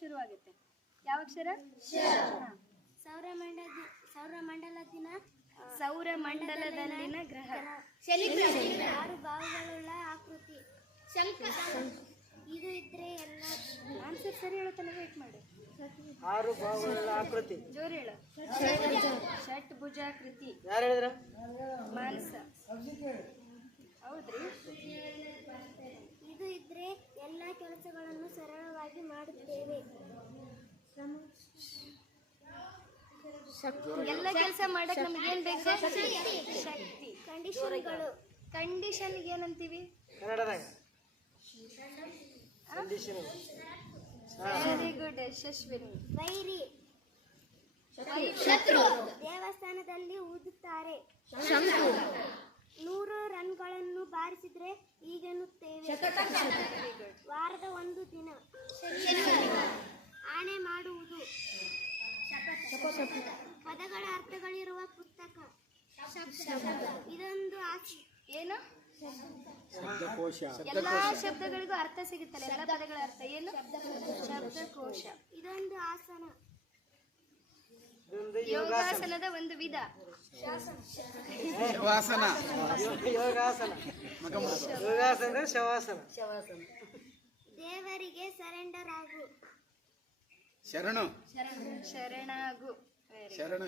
ಶುರುವಾಗುತ್ತೆ. ಯಾವ ಅಕ್ಷರ? ಹಾ. ಸೌರಮಂಡಲದಲ್ಲಿನ ಗ್ರಹ. 6 ಭಾಗಗಳುಳ್ಳ ಆಕೃತಿ. ಇದು ಇದ್ರೆ ಎಲ್ಲ. ಆನ್ಸರ್ ಸರಿ ಹೇಳುತ್ತಲ್ಲ, ವೇಟ್ ಮಾಡಿ. 6 ಭಾಗಗಳ ಆಕೃತಿ. ಜೋರು ಹೇಳು. ಷಟ್ಭುಜಾಕೃತಿ. ಯಾರು ಹೇಳಿದ್ರ? ಮಾನಸ. ಹೌದ್ರಿ. ಇದು ಇದ್ರೆ ಎಲ್ಲ ಕೆಲಸಗಳನ್ನು ಸರಳವಾಗಿ ಮಾಡುತ್ತೇವೆ. ಎಲ್ಲ ಕೆಲಸ ಮಾಡಕ್ ನಮ್ಗೆ ಏನ್ ಬೇಕು? ಶಕ್ತಿ. ಕಂಡೀಷನ್ಗಳು. ಕಂಡೀಷನ್ಗೆ ಏನಂತೀವಿ ಕನ್ನಡದಾಗ? ಕಂಡೀಷನ್. Very good Yashaswini. ವೈರಿ. ದೇವಸ್ಥಾನದಲ್ಲಿ ಊದುತ್ತಾರೆ. 100 ರನ್ಗಳನ್ನು ಬಾರಿಸಿದ್ರೆ ಈಗೆನ್ನುತ್ತೇವೆ. ವಾರದ ಒಂದು ದಿನ. ಆಣೆ ಮಾಡುವುದು. ಪದಗಳ ಅರ್ಥಗಳಿರುವ ಪುಸ್ತಕ. ಇದೊಂದು ಏನು? ಎಲ್ಲಾ ಶಬ್ದಗಳಿಗೂ ಅರ್ಥ ಸಿಗುತ್ತಲ್ಲ, ಎಲ್ಲ ಪದಗಳ ಅರ್ಥ ಏನು? ಶಬ್ದಕೋಶ. ಇದೊಂದು ಆಸನ. ಯೋಗಾಸನದ ಒಂದು ವಿಧ. ಯೋಗಾಸನ. ಯೋಗಾಸನ ಶವಾಸನ. ದೇವರಿಗೆ ಸರೆಂಡರ್ ಆಗು. ಶರಣಾಗು. ಶರಣ.